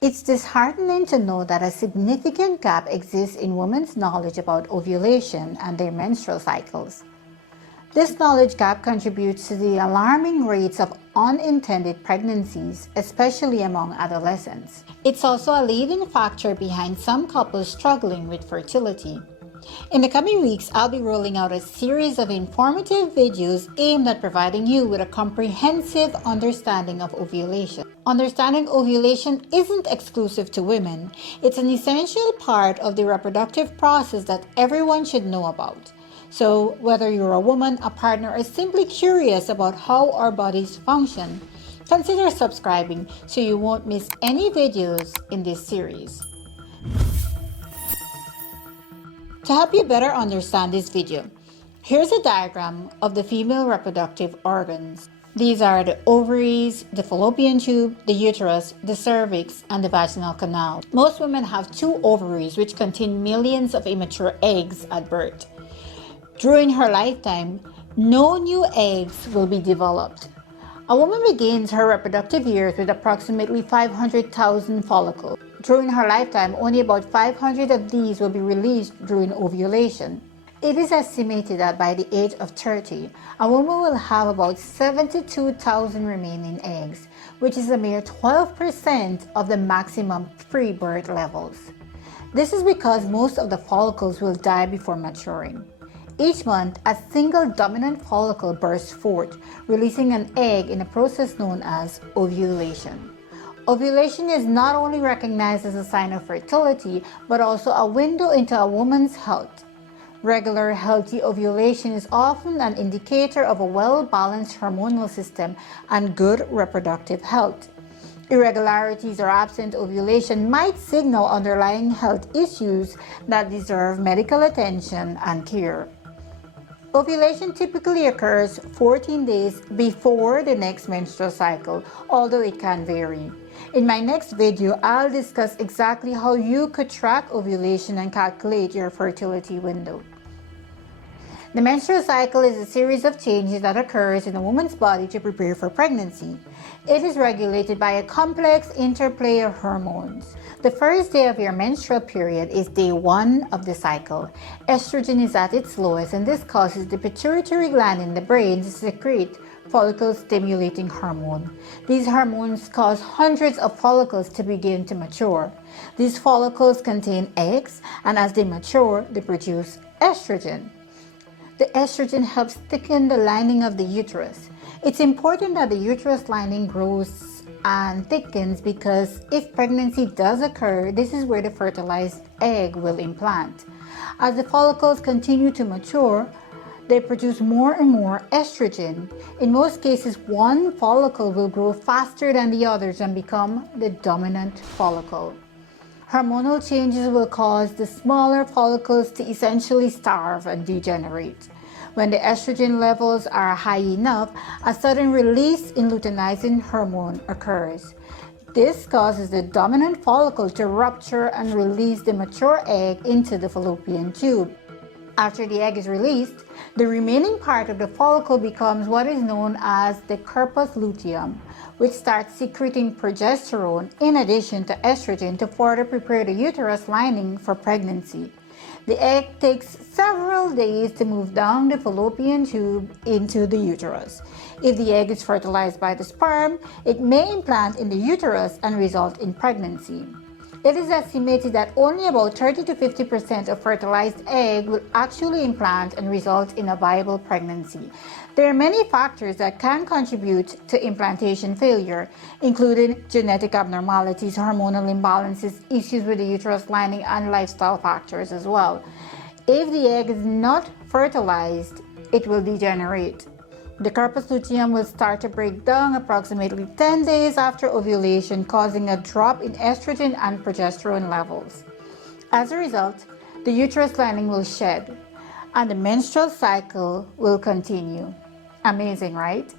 It's disheartening to know that a significant gap exists in women's knowledge about ovulation and their menstrual cycles. This knowledge gap contributes to the alarming rates of unintended pregnancies, especially among adolescents. It's also a leading factor behind some couples struggling with fertility. In the coming weeks, I'll be rolling out a series of informative videos aimed at providing you with a comprehensive understanding of ovulation. Understanding ovulation isn't exclusive to women. It's an essential part of the reproductive process that everyone should know about. So, whether you're a woman, a partner, or simply curious about how our bodies function, consider subscribing so you won't miss any videos in this series. To help you better understand this video, here's a diagram of the female reproductive organs. These are the ovaries, the fallopian tube, the uterus, the cervix, and the vaginal canal. Most women have 2 ovaries which contain millions of immature eggs at birth. During her lifetime, no new eggs will be developed. A woman begins her reproductive years with approximately 500,000 follicles. During her lifetime, only about 500 of these will be released during ovulation. It is estimated that by the age of 30, a woman will have about 72,000 remaining eggs, which is a mere 12% of the maximum pre-birth levels. This is because most of the follicles will die before maturing. Each month, a single dominant follicle bursts forth, releasing an egg in a process known as ovulation. Ovulation is not only recognized as a sign of fertility, but also a window into a woman's health. Regular, healthy ovulation is often an indicator of a well-balanced hormonal system and good reproductive health. Irregularities or absent ovulation might signal underlying health issues that deserve medical attention and care. Ovulation typically occurs 14 days before the next menstrual cycle, although it can vary. In my next video, I'll discuss exactly how you could track ovulation and calculate your fertility window. The menstrual cycle is a series of changes that occurs in a woman's body to prepare for pregnancy. It is regulated by a complex interplay of hormones. The first day of your menstrual period is day 1 of the cycle. Estrogen is at its lowest, and this causes the pituitary gland in the brain to secrete follicle-stimulating hormone. These hormones cause hundreds of follicles to begin to mature. These follicles contain eggs, and as they mature, they produce estrogen. The estrogen helps thicken the lining of the uterus. It's important that the uterus lining grows and thickens because if pregnancy does occur, this is where the fertilized egg will implant. As the follicles continue to mature, they produce more and more estrogen. In most cases, one follicle will grow faster than the others and become the dominant follicle. Hormonal changes will cause the smaller follicles to essentially starve and degenerate. When the estrogen levels are high enough, a sudden release in luteinizing hormone occurs. This causes the dominant follicle to rupture and release the mature egg into the fallopian tube. After the egg is released, the remaining part of the follicle becomes what is known as the corpus luteum, which starts secreting progesterone in addition to estrogen to further prepare the uterus lining for pregnancy. The egg takes several days to move down the fallopian tube into the uterus. If the egg is fertilized by the sperm, it may implant in the uterus and result in pregnancy. It is estimated that only about 30 to 50% of fertilized egg will actually implant and result in a viable pregnancy. There are many factors that can contribute to implantation failure, including genetic abnormalities, hormonal imbalances, issues with the uterus lining, and lifestyle factors as well. If the egg is not fertilized, it will degenerate. The corpus luteum will start to break down approximately 10 days after ovulation, causing a drop in estrogen and progesterone levels. As a result, the uterus lining will shed, and the menstrual cycle will continue. Amazing, right?